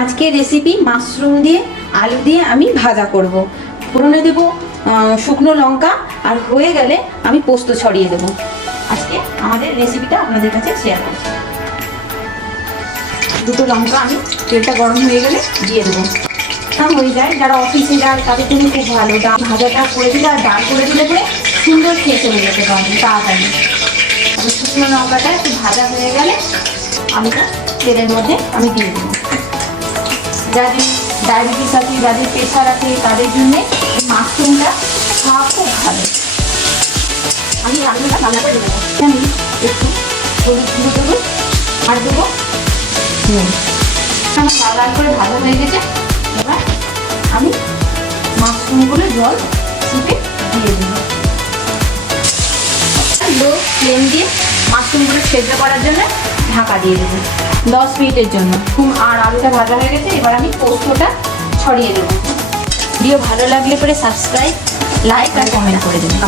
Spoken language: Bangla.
আজকের রেসিপি মাশরুম দিয়ে আলু দিয়ে আমি ভাজা করব। ফোড়নে দেব শুকনো লঙ্কা, আর হয়ে গেলে আমি পোস্ত ছড়িয়ে দেব। আজকে আমাদের রেসিপিটা আপনাদের কাছে শেয়ার করছি। দুটো লঙ্কা আমি তেলটা গরম হয়ে গেলে দিয়ে দেবো। হয়ে যায়, যারা অফিসে যায় তাদের জন্য খুব ভালো। ডাল ভাজাটা করে দিলে আর ডাল করে দিলে পরে সুন্দর খেয়ে চলে যেতে পারবে তাড়াতাড়ি। শুকনো লঙ্কাটা একটু ভাজা হয়ে গেলে আলুটা তেলের মধ্যে আমি দিয়ে দেবো। যাদের ডায়াবেটিস আছে, যাদের প্রেশার আছে, তাদের জন্যে এই মাশরুমটা খাওয়া খুব ভালো। আমি আলুটা ভাজা করে দেবো। আমি একটু হলুদ গুঁড়ো দেবো আর দেবো নুন। আমার লাল লাল করে ভাজা হয়ে গেছে। এবার আমি মাশরুমগুলো জল চিপে দিয়ে দেবো। লো ফ্লেম দিয়ে মাশরুমগুলো সেদ্ধ করার জন্য ঢাকা দিয়ে দেবো 10 মিনিটের জন্য। আর আলুটা ভাজা হয়ে গেছে। এবার আমি পোস্তটা ছড়িয়ে দেবো। ভিডিও ভালো লাগলে পরে সাবস্ক্রাইব, লাইক আর কমেন্ট করে দেবেন।